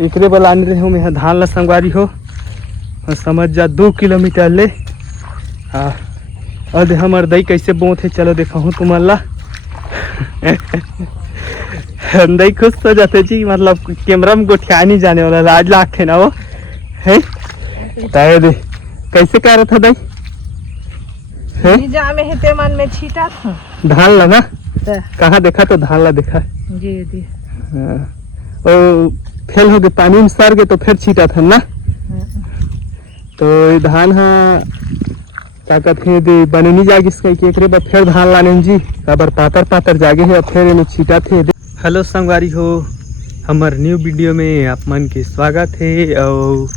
एकरे बलाने रहे हो मैं धान ला संगवारी हो और समझ जा 2 किलोमीटर ले। हाँ और हमर दई कैसे बोत है चलो देखा हूँ तुम्हारा दई खुश हो जाते जी, मतलब कैमरा में गोठिया नहीं जाने वाला लाज लाख है ना वो है। दे कैसे कह रहा था दई जा में हेते मन में छीटा था धान ला ना, कहाँ देखा तो धान ला देखा जी। और फेल हो गए पानी में सर गए तो फिर छीटा था ना। तो ये धान क्या कहते हैं बने नहीं जाएगी इसका कि एकरे बाद फिर धान लाने जी काबर पातर पातर जागे है और फिर इन्हें छीटा थे। हेलो संगवारी हो, हमार न्यू वीडियो में आप मन के स्वागत है। और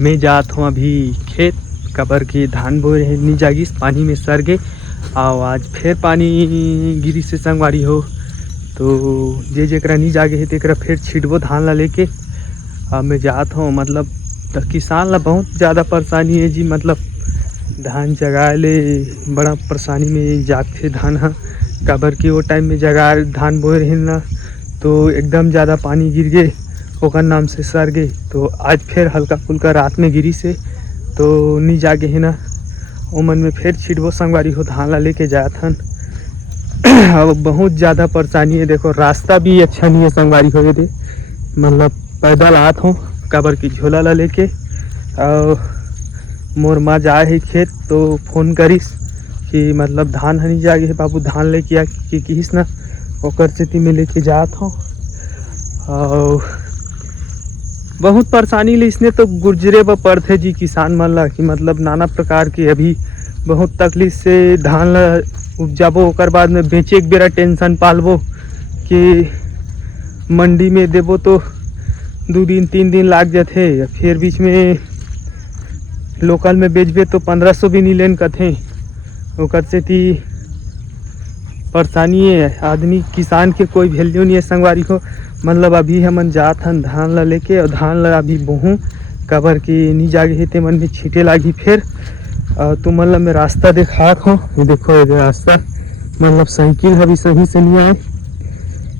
मैं जात हूँ अभी खेत काबर की धान बोए रहे नहीं जागी पानी में सर गए और आज फिर पानी गिरी से संगवारी हो। तो जेकरा नहीं जागे है तेकरा फिर छिटबो धान ला लेके। अब मैं जात हूँ, मतलब तो किसान ला बहुत ज़्यादा परेशानी है जी, मतलब धान जगाए ले बड़ा परेशानी में जाते धान हाँ काबर की वो टाइम में जगा धान बोए रहे ना तो एकदम ज़्यादा पानी गिर गए ओकर नाम से सर गए। तो आज फिर हल्का फुल्का रात में गिरी से तो नहीं जागे है ना ओ मन में फिर छिटबो संगवारी हो धान ला लेके जात हन। अब बहुत ज़्यादा परेशानी है, देखो रास्ता भी अच्छा नहीं है संगवारी हो दे, मतलब पैदल आत हूँ काबर की झोला ला लेके। और मोर माँ जाए है खेत तो फोन करिस कि मतलब धान हनी जागे है बाबू धान लेके आ कि किस ना ओकर स्थिति में लेके जात हूँ। और बहुत परेशानी ले इसने तो गुजरे ब पड़ते जी किसान मन ला कि मतलब नाना प्रकार के अभी बहुत तकलीफ से धान ला उपजाबो ओकर बाद में बेचे एक बेरा टेंशन पालबो कि मंडी में देबो तो 2 दिन 3 दिन लाग जाते, फिर बीच में लोकल में बेचबे तो 1500 भी नहीं लेन कथे ओकर से ती परेशानी है। आदमी किसान के कोई वैल्यू नहीं है संगवारी हो। मतलब अभी हमन जात हन धान ला लेके और धान ला अभी बोहूँ काबर की नहीं जागे है ते मन में छीटे लागी फिर। तुम मतलब मैं रास्ता देखा हूँ, ये देखो ये रास्ता मतलब साइकिल अभी सही से नहीं आए।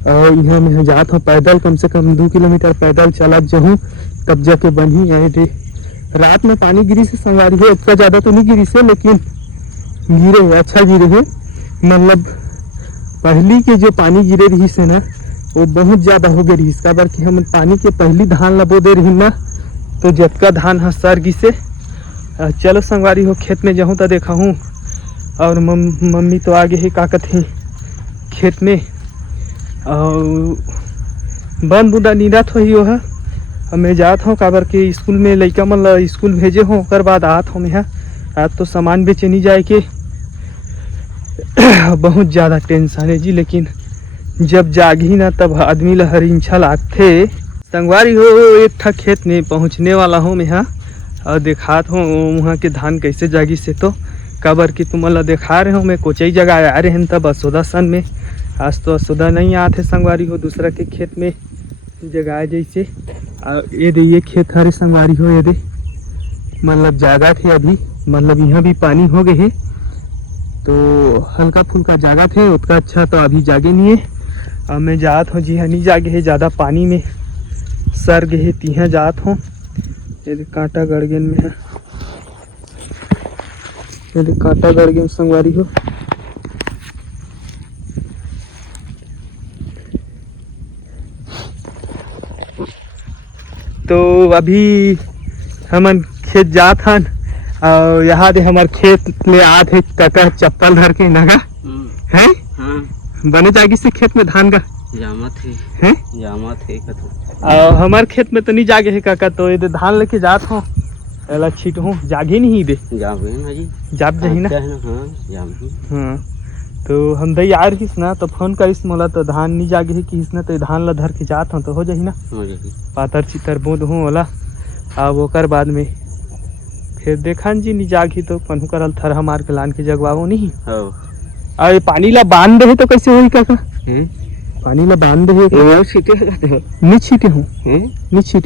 और यहाँ मैं जात हूँ पैदल कम से कम 2 किलोमीटर पैदल चला जाऊँ तब जाके बनी आए थे। रात में पानी गिरी से संगवारी है, इतना ज़्यादा तो नहीं गिरी से लेकिन गिरे है, अच्छा गिरे है। मतलब पहली के जो पानी गिरे रही से ना वो बहुत ज़्यादा हो गई रही इसका बार कि हम पानी के पहली धान ला बो दे रही ना तो जतका धान है सर गी से। चलो संगवारी हो खेत में जाऊँ तो देखा हूँ। और मम्मी तो आगे ही का कहते खेत में और बंद बुदा नींदा तो ही है। मैं जात हूँ काबर के स्कूल में लड़का मन ला स्कूल भेजे हूँ ओकर बाद आत हूँ मैं। आज तो सामान बेचे नहीं जाए के बहुत ज़्यादा टेंशन है जी, लेकिन जब जागी ना तब आदमी ला हरिंछा लागथे। संगवारी हो एक ठा खेत में पहुँचने वाला हूँ मैं यहाँ और दिखात हूँ वहाँ के धान कैसे जागी से। तो काबर की तुम ला दिखा रहे हो मैं कोचई जगह आ रहे हैं तब असोदा सन में। आज तो असोदा नहीं आते संगवारी हो, दूसरा के खेत में जगह जैसे। ये दे ये खेत हरे संगवारी हो, ये दे मतलब जगह थे अभी, मतलब यहाँ भी पानी हो गए है तो हल्का फुल्का जगह थे उतना अच्छा तो अभी जागे नहीं है। अब मैं जात हूँ जी हाँ नहीं जागे है ज़्यादा पानी में सर गए है तिहा जात हूँ। ये कांटा गड़गन में है, ये कांटा गड़गन संगवारी हो। तो अभी हमन खेत जात हन और यहाँ दे हमार खेत ले आत है काका चप्पल धर के नगा है बने जागी से खेत में धान का जामत है और हमार खेत में तो नहीं जागे है काका। तो ये धान लेके जात हूँ एला छीट हूँ जागे नहीं दे जाबे ना जी जाब जही ना। हाँ तो हम दई आ रही ना तो फोन करिस मोला तो धान नहीं जागे है कि ना तो धान ला धर के जात हूँ तो हो जाही ना पातर चितर बोध हूँ ओला। अब ओकर बाद में फिर देखन जी नहीं जागी तो पन्हू करल थरहा मार के लान के जगवाओ नहीं। अरे पानी ला बांध दे तो कैसे होई काका? पानी ला बांध दे नहीं छीटे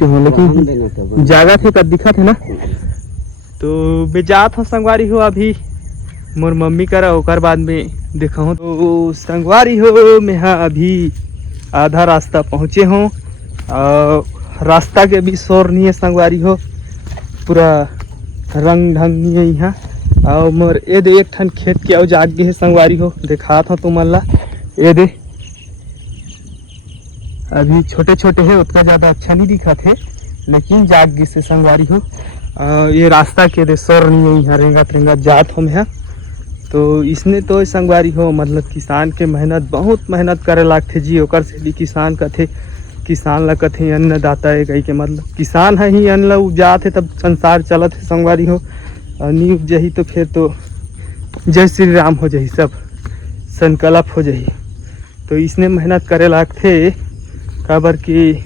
हूँ लेकिन जागा थे तब दिखा थे ना। तो बेजात हूँ संगवारी हो अभी मोर मम्मी करा ओकर बाद में देखा हूँ। तो संगवारी हो मैं हाँ अभी आधा रास्ता पहुँचे हूँ और रास्ता के भी शोर नहीं है संगवारी हो, पूरा रंग ढंग नहीं है यहाँ। और मोर ये दे एक ठन खेत के और जाग गए है संगवारी हो, देखा था तुम ला ये दे अभी छोटे छोटे है, उतना ज़्यादा अच्छा नहीं दिखा थे लेकिन जाग गए से संगवारी हो। ये रास्ता के दे शोर नहीं है यहाँ, रेंगत रेंगत जात हम है। तो इसने तो संगवारी हो मतलब किसान के मेहनत बहुत मेहनत करे लागते जी, ओकर से भी किसान कथे, किसान ला कथे अन्नदाता है कही के मतलब किसान है ही अन्न ला उपजात है तब संसार चलत है संगवारी हो। नहीं उपजही तो फिर तो जय श्री राम हो जाही, सब संकल्प हो जाही। तो इसने मेहनत करे लागते काबर कि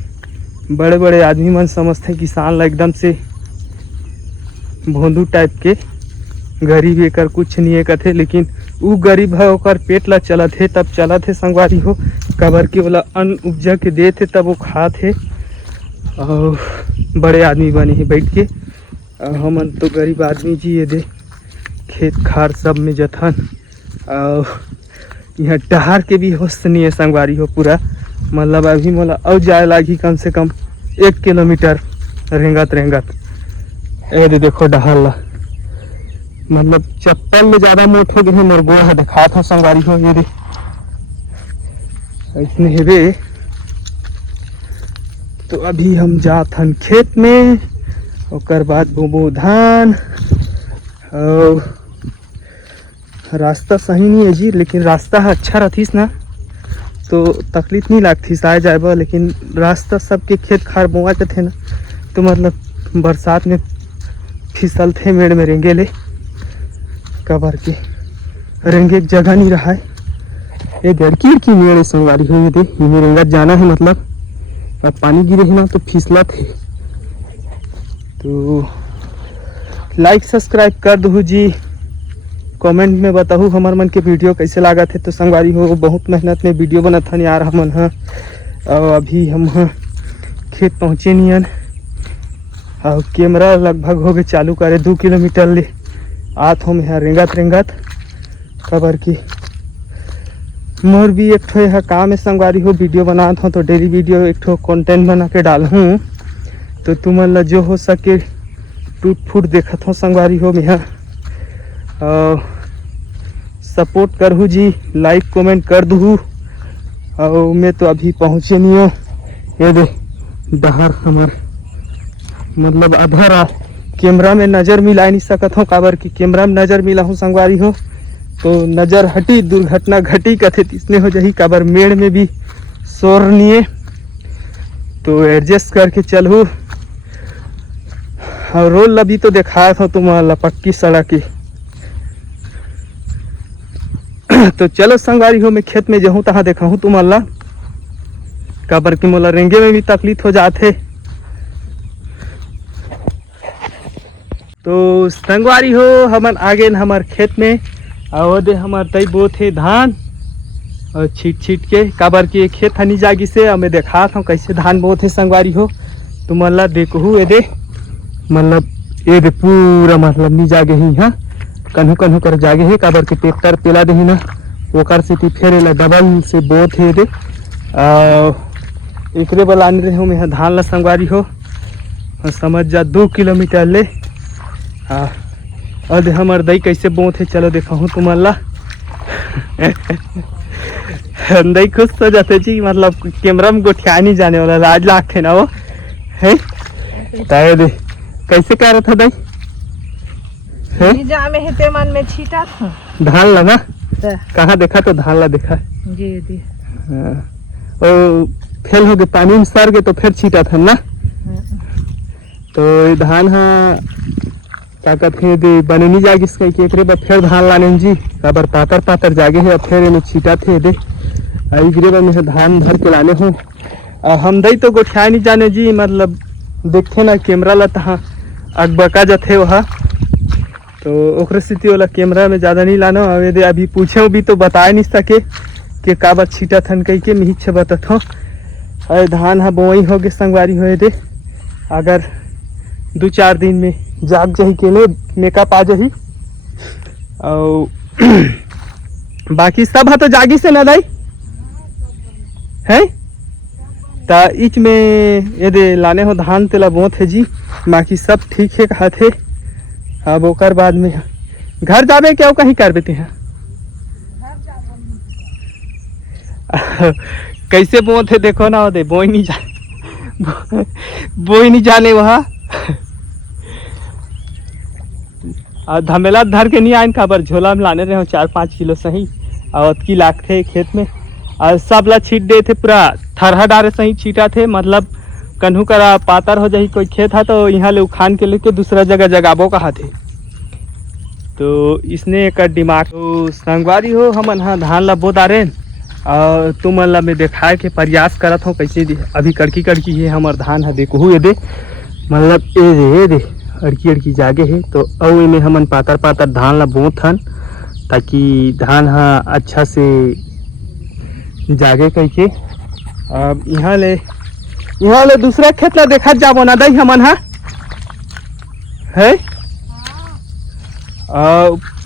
बड़े बड़े आदमी मन समझते किसान ला एकदम से भोंदू टाइप के, गरीब एकर कुछ नहीं है कथे, लेकिन वो गरीब है ओकर पेट ला चलत है तब चलत है संगवारी हो। काबर कि ओला अन्न उपजा के देते तब वो खात है और बड़े आदमी बने हैं बैठ के। हमन तो गरीब आदमी जी ये दे खेत खार सब में जथन। और यहाँ डहार के भी होश नहीं है संगवारी हो पूरा, मतलब अभी मोला और जाए लागी कम से कम 1 किलोमीटर रेंगत रेंगत। ये दे देखो डहार ला, मतलब चप्पल में ज़्यादा मोट हो गए हैं, मोर गोड़ दिखा था संगवारी हो। ये दे इसने हेबे। तो अभी हम जाथन खेत में, ओकर बाद बोबो धान। और रास्ता सही नहीं है जी, लेकिन रास्ता अच्छा रहीस ना तो तकलीफ नहीं लगती आए जाए, लेकिन रास्ता सबके खेत खार बोआ के थे ना तो मतलब बरसात में फिसल थे मेड़ में रेंगे ले कबर के रेंगे जगह नहीं रहा है। ये गड़की की मेड़ संगवारी हो, ये दे ये रेंगत जाना है मतलब अब पानी गिरे है ना तो फिसला थे। तो लाइक सब्सक्राइब कर दो जी, कमेंट में बताओ हमार मन के वीडियो कैसे लगा थे। तो संगवारी हो बहुत मेहनत में वीडियो बना था यार हमन है। और अभी हम खेत पहुँचे नहीं और कैमरा लगभग हो गए चालू करे 2 किलोमीटर ले आत हम यहाँ रेंगत रेंगत। खबर की मोर भी एक ठो यहाँ काम है संगवारी हो, वीडियो बनाता हूँ तो डेली वीडियो एक ठो कंटेंट बना के डालूँ। तो तुम ला जो हो सके टूट फूट देखत हूँ संगवारी हो यहाँ। सपोर्ट करहूँ जी, लाइक कमेंट कर दूँ। और मैं तो अभी पहुँचे नहीं हूँ, ये दे डहार हमार मतलब अधर कैमरा में नज़र मिला नहीं सकत हूँ, काबर की कैमरा में नज़र मिला हूँ संगवारी हो तो नज़र हटी दुर्घटना घटी कथित इसने हो जाही। काबर मेड़ में भी शोर नहीं है तो एडजस्ट करके चलूँ। और रोल अभी तो दिखाया था तुम्हारा पक्की सड़क की। तो चलो संगवारी हो मैं खेत में जाऊँ तहाँ देखा हूँ तुम्हारा, काबर की मोला रेंगे में भी तकलीफ हो जाते। तो संगवारी हो हमन आगे हमार खेत में और दे हमार तई बोत है धान और छीट छीट के, काबर की खेत हनी जागी से मैं देखा था कैसे धान बोत है संगवारी हो। तो मतलब देखू ये दे मतलब ये दे पूरा मतलब नहीं जागे ही हाँ कन्हू कन्हू कर जागे है, काबर के ट्रैक्टर पेला दे ना ओकर से फिर डबल से बोत है दे। एकरे बलाने रहे हूँ यहाँ धान ला संगवारी हो समझ जा 2 किलोमीटर ले। और हमार दई कैसे बोत है चलो देखा हूँ तुम्हारा। दई खुश हो जाते जी, मतलब कैमरा में गोठिया नहीं जाने वाला लाज लागते ना वो है। दे कैसे कह रहा था दई जा में हेते मन में छीटा था धान ला ना, कहाँ देखा तो धान ला देखा जी दी। और फेल हो गए पानी में सर गए तो फिर छीटा था ना। तो धान हाँ क्या कहते हैं बने नहीं जागी इसका एकरे बाद फिर धान लाने जी, काबर पातर पातर जागे है फिर इन्हें छीटा थे दे एकरे बाद मैं धान भर के लाने हूँ। हम दई तो गोठिया नहीं जाने जी, मतलब देखते ना कैमरा ला तहाँ अगबका जाते वहाँ तो ओकरे स्थिति वाला कैमरा में ज़्यादा नहीं लाना। अभी पूछे भी तो बता नहीं सके कि का बात छीटा थन कही के मिही छे बता हूँ। अरे धान हा बोई हो गए संगवारी हो दे, अगर 2-4 दिन में जाग जाही के लिए मेकअप आ जाही। और बाकी सब है तो जागी से ना दाई है ता इच में ये दे लाने हो धान तेला बोत है जी, बाकी सब ठीक है कहत है। अब ओकर बाद में घर जाबे क्या कहीं कर बेते हैं कैसे बोत है देखो ना, दे बोई नहीं जाने वहाँ और धमेला धर के नहीं आइन काबर झोला में लाने रहे हो 4-5 किलो सही और की लाख थे खेत में और सब ला छीट दे थे, पूरा थरहा डारे सही छीटा थे। मतलब कन्हू करा पातर हो जाही कोई खेत है तो यहाँ ले उखान के लेके दूसरा जगह जगाबो कहा थे। तो इसने एक दिमाग तो संगवारी हो हमन हाँ धान ला बो डारे और तुम ला मैं दिखाए के प्रयास करत हूँ कैसे अभी कड़की है हमार धान है देखो ये दे, मतलब ये दे अड़की जागे है। तो औ में हमन पातर धान ला बोत हन ताकि धान हाँ अच्छा से जागे कह के। अब यहाँ ले दूसरा खेत ला देखा जाबो ना दई हमन हाँ है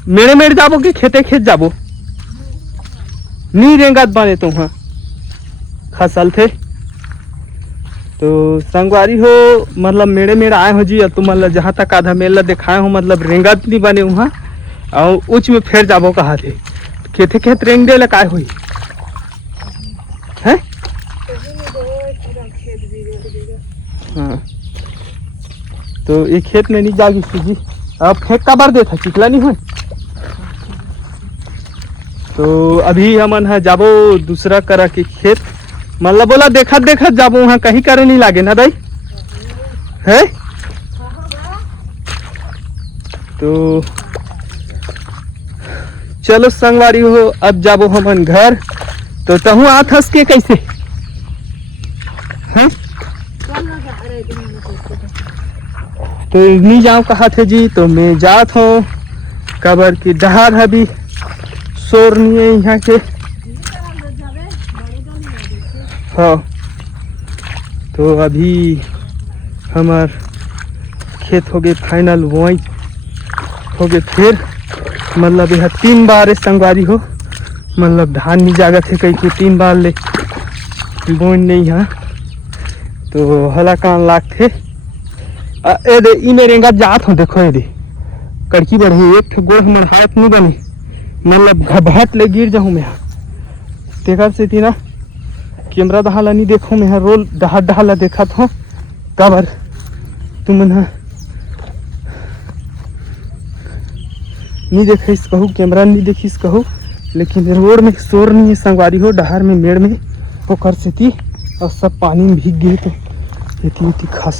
मेरे जाबो कि खेते खेत जाबो नी रेंगत बने तुम हाँ खसल थे। तो संगवारी हो मतलब मेरे आए हो जी और तुम मतलब जहाँ तक आधा मेला दिखाए हो मतलब रेंगत नहीं बने वहाँ और उच में फिर जाबो कहा थे खेते खेत रेंग दे लकाय हुई है। हाँ तो एक खेत में नहीं जागी जी, अब खेत का बार देता चिकला नहीं हो। तो अभी हमन है जाबो दूसरा करा के खेत, मतलब बोला देखत जाबो वहाँ कहीं करे नहीं लागे ना दाई है। तो चलो संगवारी हो अब जाबो हमन घर। तो तहु आत हंस के कैसे हैं तो नहीं जाऊँ कहा थे जी, तो मैं जात हूँ कबर की डहार है भी शोर नहीं है यहाँ के। हाँ तो अभी हमार खेत हो गए फाइनल वही हो गए फिर मतलब यह 3 बार संगवारी हो मतलब धान नहीं जागत है कहीं 3 बार ले बोन नहीं है। तो हला कान लाख थे ए दे ई में रेंगा जात हूँ देखो ये दे कड़की बढ़ी एक गोड़ हमर हाथ नहीं बनी मतलब घबहट ले गिर जाऊँ मैं देखा से थी ना कैमरा दहाला नहीं देखो मैं रोल डहा देखा था कबर तुम नहीं देखिस कहूँ कैमरा नहीं देखिस कहूँ, लेकिन रोड में शोर नहीं है संगवारी हो डहार में मेड़ में वो कर से थी और सब पानी में भीग गए तो इतनी खास